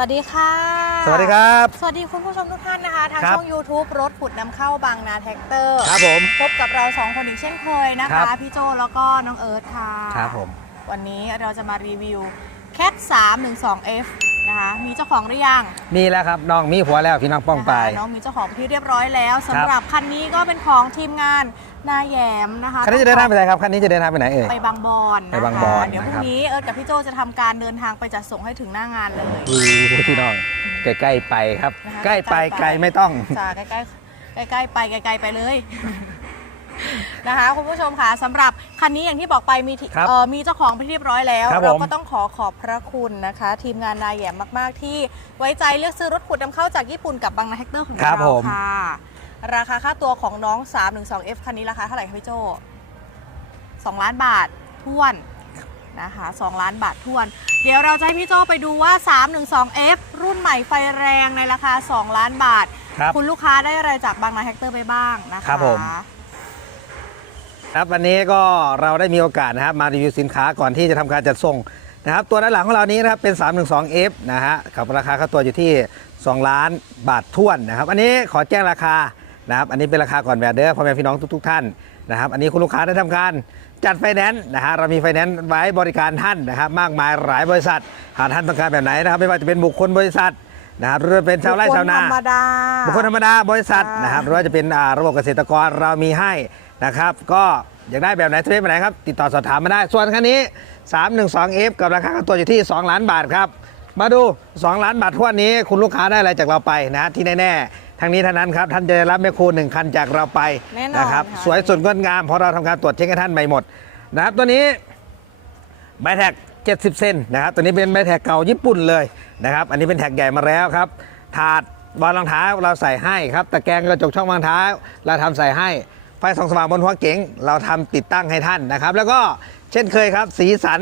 วัสดีค่ะ สวัสดีครับ สวัสดีคุณผู้ชมทุกท่านนะคะ ทางครับช่อง YouTube รถขุดนำเข้าบางนาแท็กเตอร์ครับผมพบกับเราสองคนอีกเช่นเคยนะครัคะ บ พี่โจแล้วก็น้องเอิร์ธค่ะครับผมวันนี้เราจะมารีวิว Cat 312F นะคะ มีเจ้าของหรือยังมีแล้วครับน้องมีผัวแล้วพี่น้องป้องไป นะคะน้องมีเจ้าของเป็นที่เรียบร้อยแล้วสำหรับคันนี้ก็เป็นของทีมงานนาแยมนะคะคันนี้จะเดินทางไปไหนครับคันนี้จะเดินทางไปไหนเอ่ย ไปบางบอนนะคะไปบางบอนเดี๋ยวพรุ่นะครังบนี้เอิร์ธกับพี่โจจะทำการเดินทางไปจัดส่งให้ถึงหน้างานเลย ดูพี่น้องใกล้ๆไปครับ นะคะใกล้ไปใกล้ไปไกลไม่ต้อง จ้าใกล้ๆใกล้ๆไปไกลๆไปเลย นะคะคุณผู้ชมค่ะสำหรับคันนี้อย่างที่บอกไปมีที่ครับเอ่อมีเจ้าของไปนที่เรียบร้อยแล้ว ครับเราผม ก็ต้องขอขอบพระคุณนะคะ ทีมงานนายแหยมมากๆ ที่ไว้ใจเลือกซื้อรถขุดนำเข้าจากญี่ปุ่นกับบางนาแฮกเตอร์ของครับเราผม ค่ะ ราคาค่าตัวของน้อง 312F คันนี้ราคาเท่าไหร่คะพี่โจ2ล้านบาทท้วนนะคะ2ล้านบาทท้วน เดี๋ยวเราจะให้พี่โจไปดูว่า 312F รุ่นใหม่ไฟแรงในราคา 2 ล้านบาท ครับ คุณลูกค้าได้อะไรจากบางนาแฮกเตอร์ไปบ้างนะคะครับผม ครับวันนี้ก็เราได้มีโอกาสนะครับมารีวิวสินค้าก่อนที่จะทำการจัดส่งนะครับตัวด้านหลังของเรานี้นะครับเป็น 312F นะฮะกับราคาค่าตัวอยู่ที่ 2 ล้านบาทท้วนนะครับ อันนี้ขอแจ้งราคานะครับอันนี้เป็นราคาก่อนแวดเดอร์พ่อแม่พี่น้องทุก ๆ ท่านนะครับ อันนี้คุณลูกค้าได้ทำการจัดไฟแนนซ์นะฮะเรามีไฟแนนซ์ไว้บริการท่านนะครับมากมายหลายบริษัท หากท่านต้องการแบบไหนนะครับ ไม่ว่าจะเป็นบุคคลบริษัทนะครับหรือเป็นชาวไร่ชาวนาบุคคลธรรมดาบุคคลธรรมดาบริษัทค่ะนะครับหรือว่าจะเป็นอ่าระบบเกษตรกรเรามีให้ นะครับ ก็อยากได้แบบไหนสเปคแบบไหนครับ ติดต่อสอบถามมาได้ ส่วนคันนี้ 312F กับราคาค่าตัวอยู่ที่ 2 ล้านบาทครับ มาดู 2 ล้านบาททั่วนนี้คุณลูกค้าได้อะไรจากเราไปนะที่แน่ๆทางนี้เท่านั้นครับท่านจะได้รับแมคโครหนึ่งคันจากเราไปแน่นอนนะครับค่ะ สวยสดงดงามเพราะเราทำการตรวจเช็คให้ท่านใหม่หมดนะครับตัวนี้ ใบแท็ก 70 เซนนะครับตัวนี้เป็นใบแท็กเก่าญี่ปุ่นเลยนะครับ อันนี้เป็นแท็กใหญ่มาแล้วครับ ถาดบอลรองเท้าเราใส่ให้ครับ ตะแกรงกระจกช่องวางเท้าเราทำใส่ให้ ไฟส่องสว่างบนหัวเก๋งเราทำติดตั้งให้ท่านนะครับ แล้วก็เช่นเคยครับ สีสัน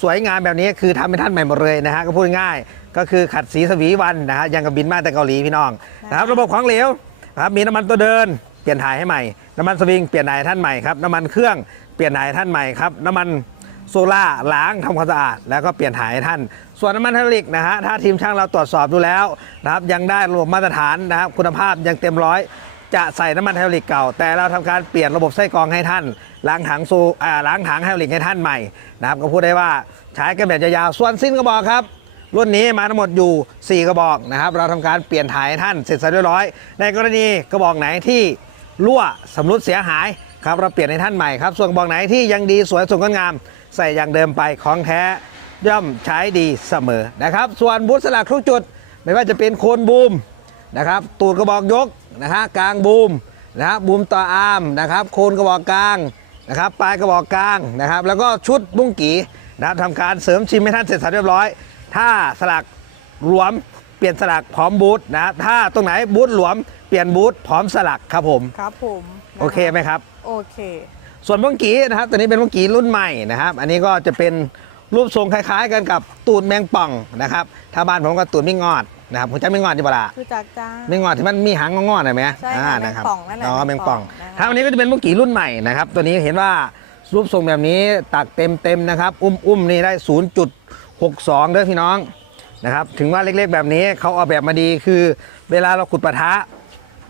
สวยงามแบบนี้คือทำให้ท่านใหม่หมดเลยนะฮะก็พูดง่ายก็คือขัดสีสวีวันนะฮะยังกับบินมาแต่เกาหลีพี่น้องนะครับ ระบบของเหลวนะครับมีน้ำมันตัวเดินเปลี่ยนถ่ายให้ใหม่ น้ำมันสวิงเปลี่ยนถ่ายท่านใหม่ครับน้ำมันเครื่องเปลี่ยนถ่ายท่านใหม่ครับน้ำมันโซล่าล้างทำความสะอาดแล้วก็เปลี่ยนถ่ายให้ท่าน ส่วนน้ำมันไฮดรอลิกนะฮะถ้าทีมช่างเราตรวจสอบดูแล้วนะครับยังได้ระบบมาตรฐานนะครับคุณภาพยังเต็มร้อย จะใส่น้ำมันไฮดรอลิกเก่า แต่เราทำการเปลี่ยนระบบไส้กรองให้ท่านล้างถังซูอ่าล้างถังไฮดรอลิกให้ท่านใหม่นะครับก็พูดได้ว่าใช้กันแบบยาวๆส่วนสิ้นกระบอกครับ รุ่นนี้มาทั้งหมดอยู่ 4 กระบอกนะครับ เราทำการเปลี่ยนถ่ายให้ท่านเสร็จสรรเรียบร้อย ในกรณีกระบอกไหนที่รั่วสำรุดเสียหายครับเราเปลี่ยนให้ท่านใหม่ครับส่วนกระบอกไหนที่ยังดีสวยสดงดงาม ใส่อย่างเดิมไปของแท้ย่อมใช้ดีเสมอนะครับ ส่วนบูธสลักทุกจุด ไม่ว่าจะเป็นโคนบูม นะครับ ตูดกระบอกยกนะฮะกลางบูมนะครับบูมต่ออาร์มนะครับ โคนกระบอกกลางนะครับปลายกระบอกกลางนะครับ แล้วก็ชุดบุ้งกีนะครับทำการเสริมชิมให้ท่านเสร็จสับเรียบร้อย ถ้าสลักหลวมเปลี่ยนสลักพร้อมบูธนะครับถ้าตรงไหนบูธหลวมเปลี่ยนบูธพร้อมสลักครับผมครับผมนะะโอเคไหมครับ โอเค ส่วนมังกีนะครับตัวนี้เป็นมังกีรุ่นใหม่นะครับ อันนี้ก็จะเป็นรูปทรงคล้าย ๆ กันกับตูดแมงป่องนะครับถ้าบ้านผมก็ตูดไม่งอด นะครับผมจะไม่งอดจีบลาคือจากจ้าไม่งอดที่มันมีหางงอๆหน่อยไหมใช่ค่ะอ่าแมงนะครับป่องนั่นแหละอ๋อแมแมงงป่ป่อองงนะคะ ถ้าวันนี้ก็จะเป็นมังกีรุ่นใหม่นะครับ ตัวนี้เห็นว่ารูปทรงแบบนี้ตักเต็มเต็มๆนะครับ อุ้มอุ้มนี่ได้0.62เด้อพี่น้องนะครับ ถึงว่าเล็กๆแบบนี้เขาออกแบบมาดีคือ เวลาเราขุดปะทะ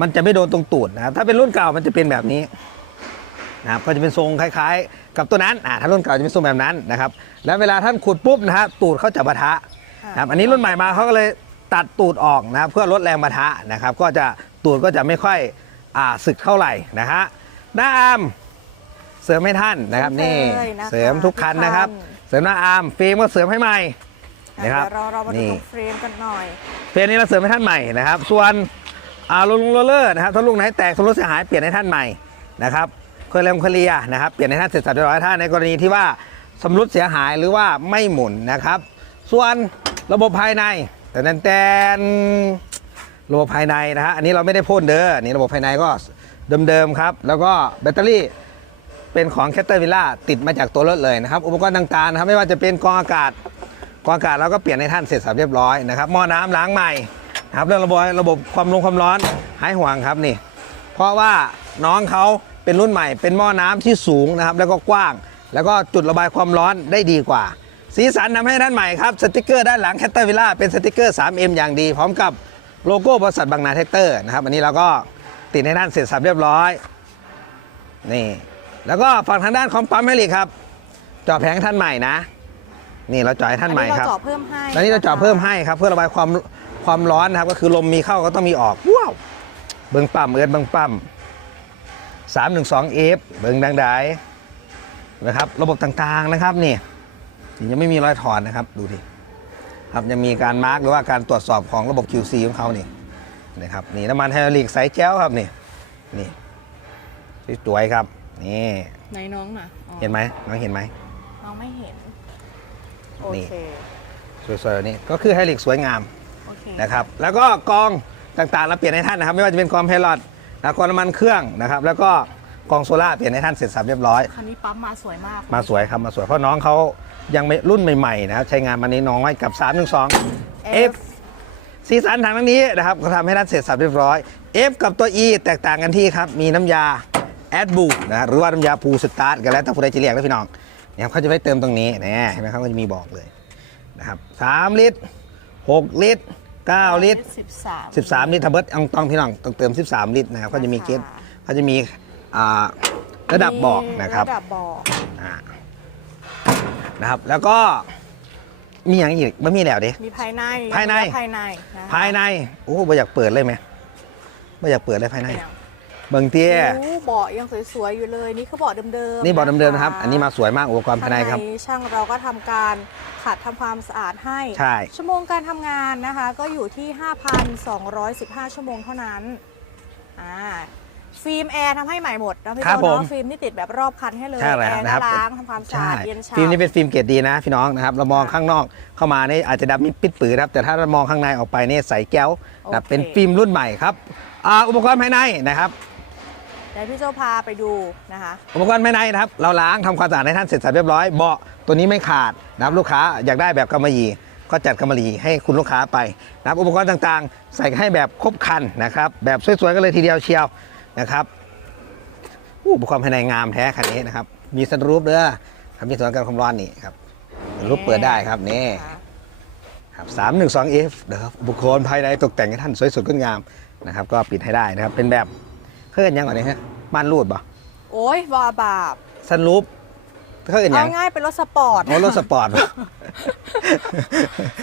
มันจะไม่โดนตรงตูดนะครับถ้าเป็นรุ่นเก่ามันจะเป็นแบบนี้ นะครับก็จะเป็นทรงคล้ายๆ กับตัวนั้นอ่าถ้ารุ่นเก่าจะเป็นทรงแบบนั้นนะครับ แล้วเวลาท่านขุดปุ๊บนะฮะตูดเขาจะปะทะนะครับอันนี้รุ่นใหม่มาเขาก็เลย ตัดตูดออกนะครับเพื่อลดแรงปะทะนะครับ ก็จะตูดก็จะไม่ค่อยอ่าสึกเท่าไหร่นะฮะหน้าอาร์มเสริมให้ท่านนะครับนี่เช่นเคยนะคะเสริมทุกคันนะครับทุกคันเสริมหน้าอาร์มฟิล์มก็เสริมให้ใหม่อะนะครับเดี๋ยวเราเรามาดูนี่ตรงเฟรมกันหน่อยเฟรมนี้เราเสริมให้ท่านใหม่นะครับ ส่วนอ่าลูกโรลเลอร์นะครับถ้าลูกไหนแตกสมรถเสียหายเปลี่ยนให้ท่านใหม่นะครับเคยเลมเคลียร์นะครับเปลี่ยนให้ท่านเสร็จสับเรียบร้อยถ้าในกรณีที่ว่าสำรุดเสียหายหรือว่าไม่หมุนนะครับ ส่วนระบบภายใน แต่แตนระบบภายในนะฮะอันนี้เราไม่ได้พ่นเด้อนี่ระบบภายในก็เดิมๆครับ แล้วก็แบตเตอรี่เป็นของแคตเตอร์วิลล่าติดมาจากตัวรถเลยนะครับ อุปกรณ์ต่างๆนะครับไม่ว่าจะเป็นกรองอากาศกรองอากาศเราก็เปลี่ยนให้ท่านเสร็จสับเรียบร้อยนะครับหม้อน้ำล้างใหม่ครับเรื่องระบบระบบความลงความร้อนหายห่วงครับนี่ เพราะว่าน้องเขาเป็นรุ่นใหม่ เป็นหม้อน้ำที่สูงนะครับ แล้วก็กว้าง แล้วก็จุดระบายความร้อนได้ดีกว่า สีสันทำให้ด้านใหม่ครับสติกเกอร์ด้านหลังแคตเตอร์วิล่าเป็นสติกเกอร์ 3M อย่างดี พร้อมกับโลโก้บริษัทบางนาแท็กเตอร์นะครับอันนี้เราก็ติดในด้านเสร็จสับเรียบร้อยนี่แล้วก็ฝั่งทางด้านของปั๊มแมลิกครับเจาะแผงให้ท่านใหม่นะ นี่เราเจาะให้ท่านใหม่อัครับเราเจาะเพิ่มให้ตอนนี้เราเจาะเพิ่มให้ครับ เพื่อระบายความความร้อนนะครับ ก็คือลมมีเข้าก็ต้องมีออกว้าวเบิ้งปั๊มเอิร์ดเบิ้งปั๊ม312 F เบิ้งดังไดนะครับ ระบบต่างๆนะครับนี่ ยังไม่มีรอยถอนนะครับดูดิครับยังมีการมาร์กหรือว่าการตรวจสอบของระบบ QC ของเขานี่นะครับนี่น้ำมันไฮดรอลิกใสแจ้วครับนี่นี่สวยๆครับนี่ไหนน้องน่ะอ๋อเห็นไหมน้องเห็นไหมน้องไม่เห็นโอนี่เคสวยๆแบบนี้ก็คือไฮดรอลิกสวยงามโอเคนะครับแล้วก็กองต่างๆเราเปลี่ยนให้ท่านนะครับ ไม่ว่าจะเป็นกองไพลอตนะกองน้ำมันเครื่องนะครับ แล้วก็ กองโซล่าเปลี่ยนให้ท่านเสร็จสับเรียบร้อย คันนี้ปั๊มมาสวยมากมาสวยครับมาสวยเพราะน้องเขายังไม่รุ่นใหม่ๆนะครับใช้งานมานี้น้อยกับ 312 F สีสันทางด้านนี้นะครับก็ทำให้ท่านเสร็จสับเรียบร้อย F กับตัว E แตกต่างกันที่ครับ มีน้ำยาแอดบูนะหรือว่าน้ำยาปูสตาร์ทกันแล้วแต่ผู้ใดจะเรียกนะพี่น้องเนี่ยครับเขาจะไม่เติมตรงนี้นะเห็นไหมครับก็จะมีบอกเลยนะครับ3ลิตร 6 ลิตร 9 ลิตรสิบสาม13 ลิตรทับเบิร์ตต้องต้องพี่น้องต้องเติม 13 ลิตรนะครับก็จะมีเกจเขาจะมี อ่าระดับบอกนะครับระดับบอกอ่านะครับแล้วก็มีอย่างอีกไม่มีแล้วดิ มีภายในภายใน ภายในนะคะภายในโอ้ไม่อยากเปิดเลยไหมไม่อยากเปิดเลยภายในเป็นยังเบิ่งเตี้ยโอ้เบาะยังสวยๆอยู่เลย นี่คือเบาะเดิมๆนี่บอกเดิมๆนะครับคอันนี้มาสวยมากอุปกรณ์ภายในครับข้างช่างเราก็ทำการขัดทำความสะอาดให้ ใช่ ชั่วโมงการทำงานนะคะ ก็อยู่ที่ 5,215 ชั่วโมงเท่านั้นอ่า ฟิล์มแอร์ทำให้ใหม่หมดนะพี่ครัโตบผมเนาะฟิล์มนี่ติดแบบรอบคันให้เลยใช่แล้วแอร์นะครับล้างทำความสะใช่อาดเย็นชาฟิล์มนี้เป็นฟิล์มเกรดดีนะพี่น้องนะครับเรามองค่ะข้างนอกเข้ามานี่อาจจะดำมิดปิดปือครับแต่ถ้าเรามองข้างในออกไปนี่ใสแก้วนะโอเค เป็นฟิล์มรุ่นใหม่ครับอ่าอุปกรณ์ภายในนะครับเดี๋ยวพี่โจพาไปดูนะคะ อุปกรณ์ภายในนะครับเราล้างทำความสะอาดให้ท่านเสร็จสับเรียบร้อยเบาะตัวนี้ไม่ขาดนะครับลูกค้าอยากได้แบบกำมะหยี่ก็จัดกำมะหยี่ให้คุณลูกค้าไปนะครับอุปกรณ์ต่างๆ ใส่ให้แบบครบครันนะครับแบบสวยๆกันเลยทีเดียวเชียว นะครับอู้อุปกรณ์ภายในงามแท้คันนี้นะครับ มีสรูปเด้อครับมีส่วนการความร้อนนี่ครับรูปเปิดได้ครับนี่ค่ะครับสามหนึ่งสองเอฟนะครับอุปกรณ์ภายในตกแต่งให้ท่านสวยสดงดงามนะครับ ก็ปิดให้ได้นะครับ เป็นแบบเครื่องยังก่อนนี้ฮะบ้านรูดบ่โอ้ยบาบาบซันรูป เครื่องยัเอางง่ายเป็นรถสปอร์ต โอ้รถสปอร์ต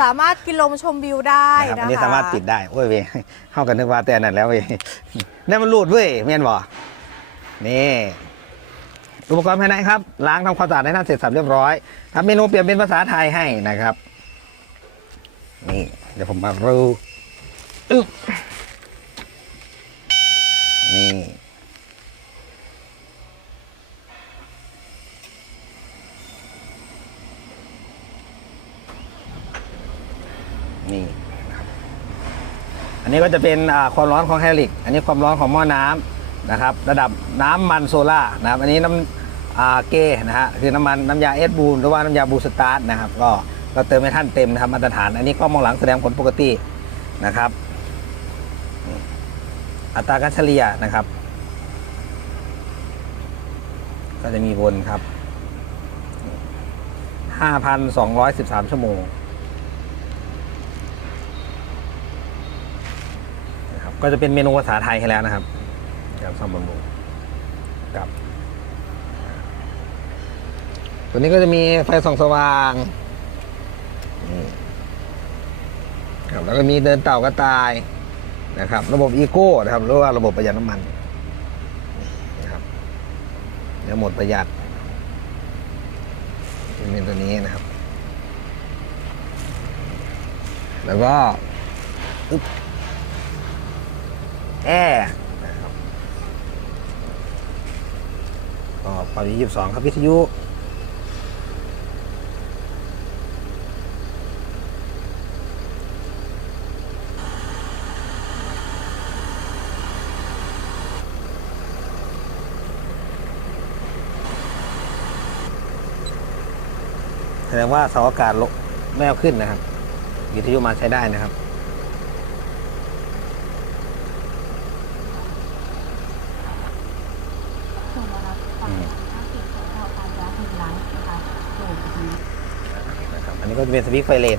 สามารถกินลมชมวิวได้นะครับนะคะอันนี้สามารถปิดได้โอ้ยเว้ยเข้ากันนึกว่าแต่อันนั้นแล้วเว้ยนี่มันรูดเว้ยเมียนบ่นี่อุปกรณ์ภายในครับ ล้างทำความสะอาดให้ท่านเสร็จสับเรียบร้อยทำเมนูเปลี่ยนเป็นภาษาไทยให้นะครับ นี่ เดี๋ยวผมมารูอึ๊บนี่ นี่นะครับ อันนี้ก็จะเป็นความร้อนของไฮดรอลิก อันนี้ความร้อนของหม้อน้ำนะครับ ระดับน้ำมันโซล่านะครับ อันนี้น้ำเกนะฮะคือน้ำมันน้ำยาเอสบูหรือว่าน้ำยาบูสตาร์ทนะครับ ก็เราเติมให้ท่านเต็มนะครับมาตรฐาน อันนี้ก็มองหลังแสดงผลปกตินะครับ อัตราการเฉลี่ยนะครับ ก็จะมีวนครับ 5,213 ชั่วโมง นะครับ ก็จะเป็นเมนูภาษาไทยให้แล้วนะครับกับซอมบอนบูกับ ตัวนี้ก็จะมีไฟส่องสว่างครับแล้วก็มีเดินเต่ากระต่ายนะครับ ระบบอีโก้นะครับหรือว่าระบบประหยัดน้ำมันนะครับเดี๋ยวหมดประหยัดจะเป็นตัวนี้นะครับ แล้วก็ แอร์นะครับก็ความยี่สิบสองครับวิทยุแสดงว่าเสาอากาศลงไม่เอาขึ้นนะครับวิทยุมาใช้ได้นะครับ ส่วนมารับฟังหน้าที่ของเราการย้ายที่ร้านนะคะโดยที่ นี้ก็ จะเป็นสวิตไฟเลน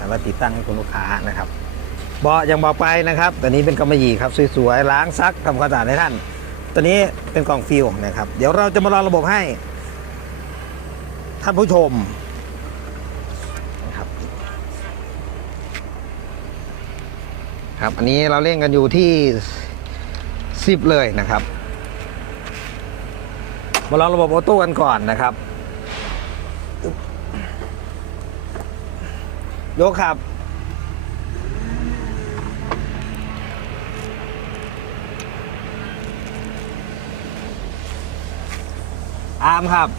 สามารถติดตั้งให้คุณลูกค้านะครับเบาะอย่างเบาไปนะครับตัวนี้เป็นกำมะหยี่ครับสวยๆล้างซักทำความสะอาดให้ท่าน ตัวนี้เป็นกล่องฟิลนะครับ เดี๋ยวเราจะมาลองระบบให้ ท่านผู้ชมนะครับครับ อันนี้เราเล่นกันอยู่ที่10เลยนะครับ มาลองระบบออโต้กันก่อนนะครับ ยกครับ อาร์มครับ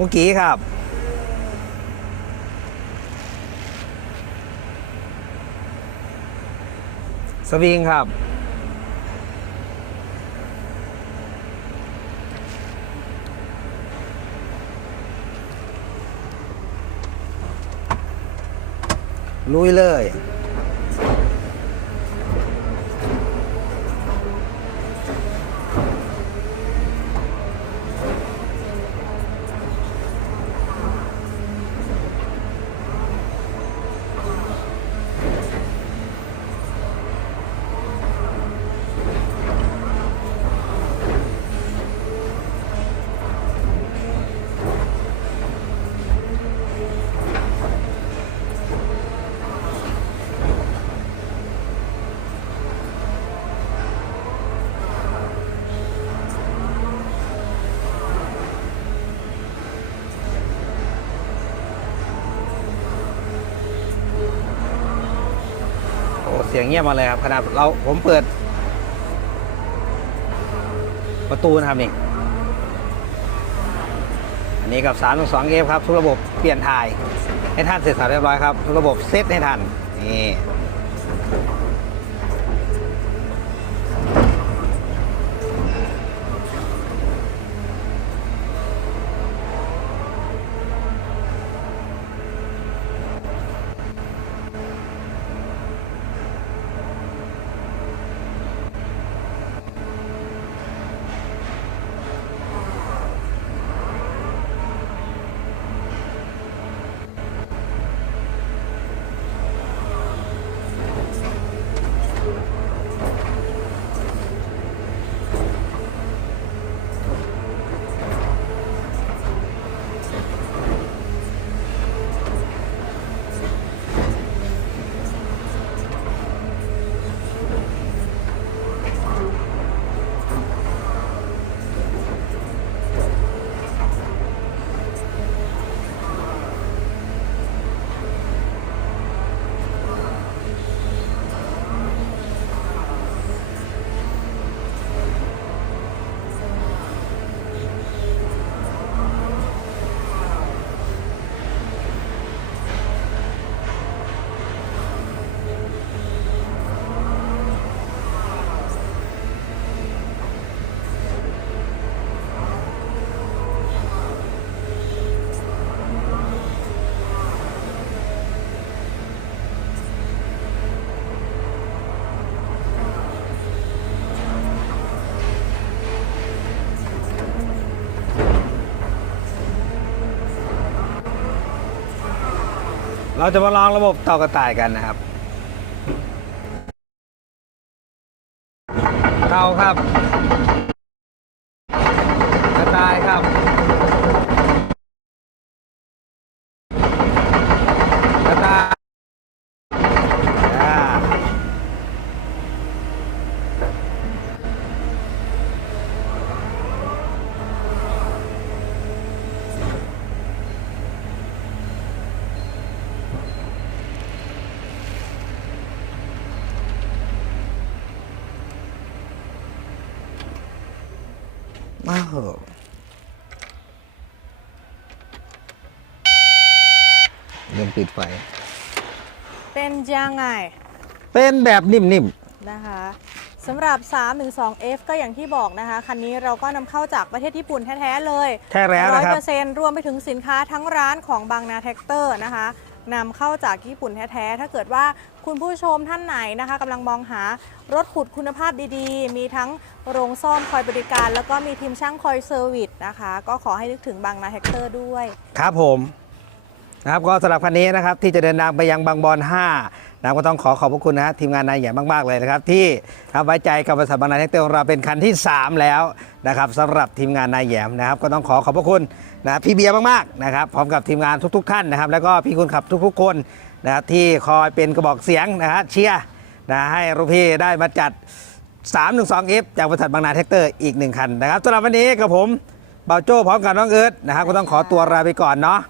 มื่อกี้ครับสวิงครับ ลุยเลย เสียงเงียบมาเลยครับขนาดเราผมเปิด ประตูนะครับนี่อันนี้กับ3 2เอฟครับทุกระบบเปลี่ยนถ่ายให้ท่านเสร็จสับเรียบร้อยครับทุกระบบเซตให้ท่านนี่ เราจะมาลองระบบต่อกระต่ายกันนะครับ เต่าครับ กระต่ายครับ กระต่ายอ่า ว้าวเริ่มปิดไฟ เป็นยังไงเป็นแบบนิ่มนะคะสำหรับ 312F ก็อย่างที่บอกนะคะ คันนี้เราก็นำเข้าจากประเทศญี่ปุ่นแท้ ๆ เลยๆ แท้แล้วนะครับ100%รวมไปถึงสินค้าทั้งร้านของบางนาแท็กเตอร์นะคะ นำเข้าจากญี่ปุ่นแท้ๆ ถ้าเกิดว่าคุณผู้ชมท่านไหนนะคะกำลังมองหารถขุดคุณภาพดีๆ มีทั้งโรงซ่อมคอยบริการ แล้วก็มีทีมช่างคอยเซอร์วิสนะคะ ก็ขอให้นึกถึงบางนาแท็กเตอร์ด้วย ครับผมนะครับก็สำหรับคันนี้นะครับที่จะเดินทางไปยังบางบอน 5 นะก็ต้องขอขอบพระคุณนะทีมงานนายใหญ่มาก ๆ เลยนะครับ ที่ครับไว้ใจกับบริษัทบางนาแท็กเตอร์ของเราเป็นคันที่ 3 แล้วนะครับสำหรับทีมงานนายแหยมนะครับ ก็ต้องขอขอบพระคุณนะพี่เบียร์มากๆนะครับพร้อมกับทีมงานทุก ๆ ท่านนะครับ แล้วก็พี่คนขับทุกๆคนนะครับที่คอยเป็นกระบอกเสียงนะฮะเชียร์นะให้รูพี่ได้มาจัด 312F จากบริษัทบางนาแท็กเตอร์อีกหนึ่งคันนะครับสำหรับวันนี้กับผมเบาโจ้พร้อมกับน้องเอิร์ธนะครับก็ต้องขอตัวลาไปก่อนเนาะ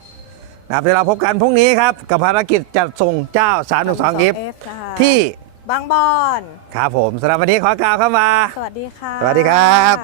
นะครับเดี๋ยวเราพบกันพรุ่งนี้ครับกับภารกิจจัดส่งเจ้า 312F นะคะที่บางบอน ครับผมสำหรับวันนี้ขอกล่าวเข้ามาสวัสดีค่ะ สวัสดีครับ